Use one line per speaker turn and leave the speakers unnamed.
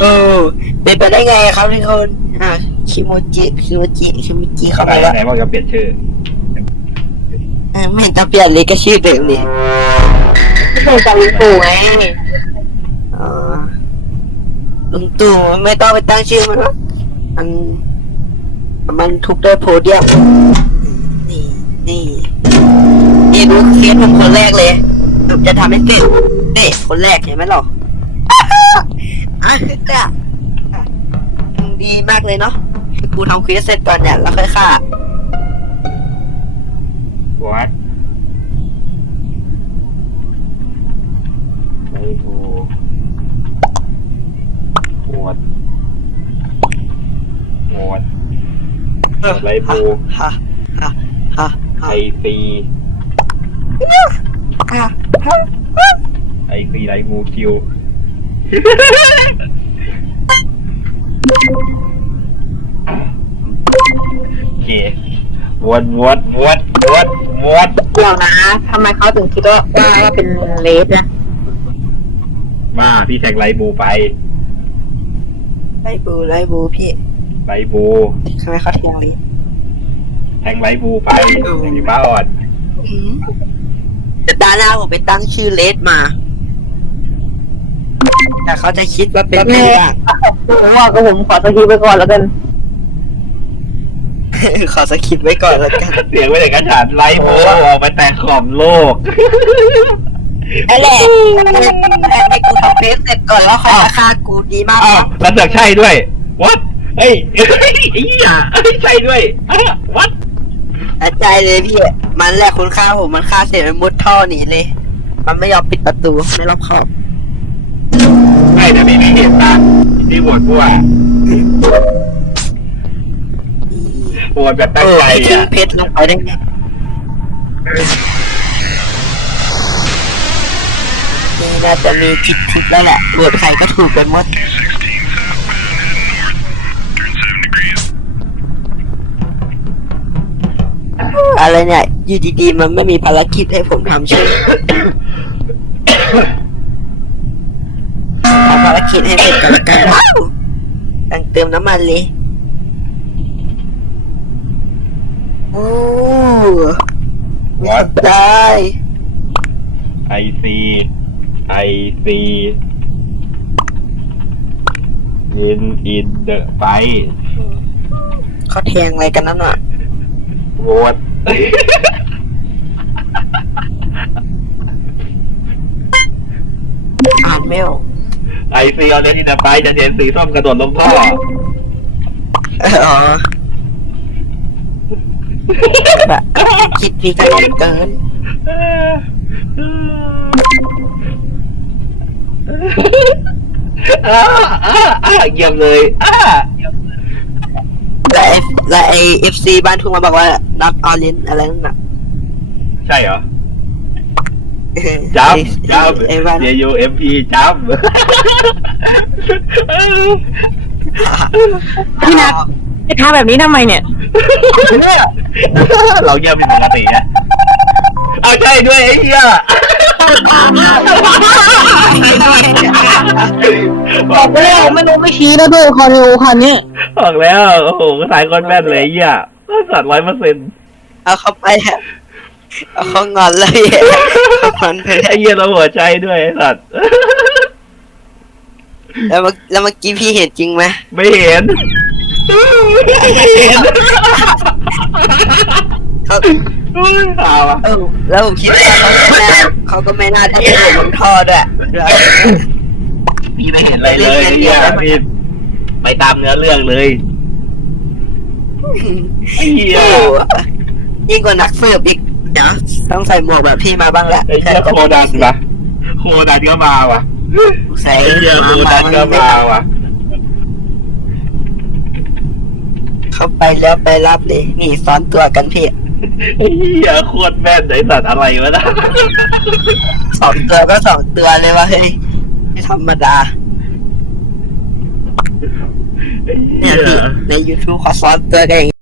อเป็นไปได้ไงครับทุกคนคิโมจิเข้าไปแล้ว
ไหนบอกจะเปลี่ยนชื่อ
ไม่เห็นจะเปลี่ยนเลยก็ชื่อเดิมเลย
ไม่เคยจำลุงตู่ไง
ลุงตู่ไม่ต้องไปตั้งชื่อมันหรอกมันทุบด้วยโพเดียมนี่ดูเคสผมคนแรกเลยผมจะทำให้เสร็จนี่คนแรกเห็นไหมหรอดีมากเลยเนาะกูทำเควสเสร็จก่อนเนี่ยแล้วค่อยฆ่า
What ไม่ถูกหมดไรบู
ฮะ
ไอซีไอซีไรบูคิวโอเควด
เดี๋ยวนะทำไมเขาถึงคิดว่าเป็นเลสนะ
มาพี่แท็กไรบูไป
ไล่บูพี่
ไรบู
ทำไมเขาแทงเลย
แทงไรบูไปพี่บ้าอ่อน
แต่ด้านหน้าผมไปตั้งชื่อเลสมาแต่เขาจะคิดว่าเป็นไม่ได้
ผมว่าก็ผมขอสกีไปก่อนแล้วกัน
ขอสคิปไว้ก่อนแล้วกัน
เสียงไม่ได้กระฉานไรบูออกมาแต่ขอบโลก
นั่นแหละให้กูทำเฟซเสร็จก่อนแล้วค่อยมาฆ่ากูดีมาก
อ้าวแล้วเสือกใช่ด้วย what เฮ้ยไอ้เหี้ยใช่ด้วย what
ใจเลยพี่มันแหละคุณฆ่าผมมันฆ่าเสร็จมันมุดท่อหนีเลย มันไม่ยอมปิดประตูไม่รอบขอบ
ไม่แต่ไม่เห็นตาที่โหวตกูอ่ะโหวตแบบตั้งใจ
ทิ้ง
อ่ะ
เพชรลงไปได้ไงนี่น่าจะมีผิดแล้วแหละโหวตใครก็ถูกไปหมดอะไรเนี่ยอยู่ดีๆมันไม่มีภารกิจให้ผมทำใช่ไหมทำภารกิจให้เสร็จกันละกันตั้งเติมน้ำมันเลยโอ้ได้
ไอซียินอินเดอะไฟ
เขาแทงอะไรกันนั่นน่ะ
โหวต
อ่านไม่ออก
ไอซีเอาเล่นอินเดอะไฟจะเห็นสีส้มกระโดดลงท่อ
อ๋อแบบคิดพี่กันเกิน
เยี่ยมเลย
และไอFC บ้านทุ่งมาบอกว่าดักออเรนอะไรนั่นน่ะ
ใช่เหรอจับ
ไอ้บ้าน
JUMP จับ
พี่นัทจะทำแบบนี้ทำไมเนี่ย
เราเยี่ยมเป็นปกติอะเอาใช่ด้วยไอ้เหี้ย
บอกแล้วไม่รู้ไม่ชี้แล้วด้วยคอริโอคันนี้
บอกแล้วโอ้โหสายคนแม่นเลยไอ้เหี้ยสัตว์100%
เอาเข้าไปอะเอาเขางอนเลยเขางอนไป
ไอ้เหี้ยเราหัวใจด้วยไอ้สัตว์
แล้วเมื่อกี้พี่เห็นจริงไหม
ไม่เห็น
เขา
เอาอะ
แล้วผมคิดว่าเขาก็ไม่น่าที่จะลงท่อด้วย
พี่ไม่เห็นอะไรเลยไอ้เหี้ยพี่ไปตามเนื้อเรื่องเลยไอ้เหี้ย
ยิ่งกว่านักสืบอีกเดี๋ยวต้องใส่หมวกแบบพี่มาบ้างแหละ
ไอ้เหี้ยโคดันปะโคดันก็มาว่ะ
ใส่
ไอ้เหี้ยโคดันก็มาว่ะ
เขาไปแล้วไปรับเลยนี่ซ้อนตัวกันพี่
ไอ้เหี้ยโคตรแม่นไอ้สัตว์อะไรวะนะ
2 ตัวก็2 ตัวเลยวะเฮ้ยไม่ธรรมดา
ไอ้
เนี่
เหี้
ย
ย
พี่ใน YouTube เขาซ้อนตัวกันอย่าง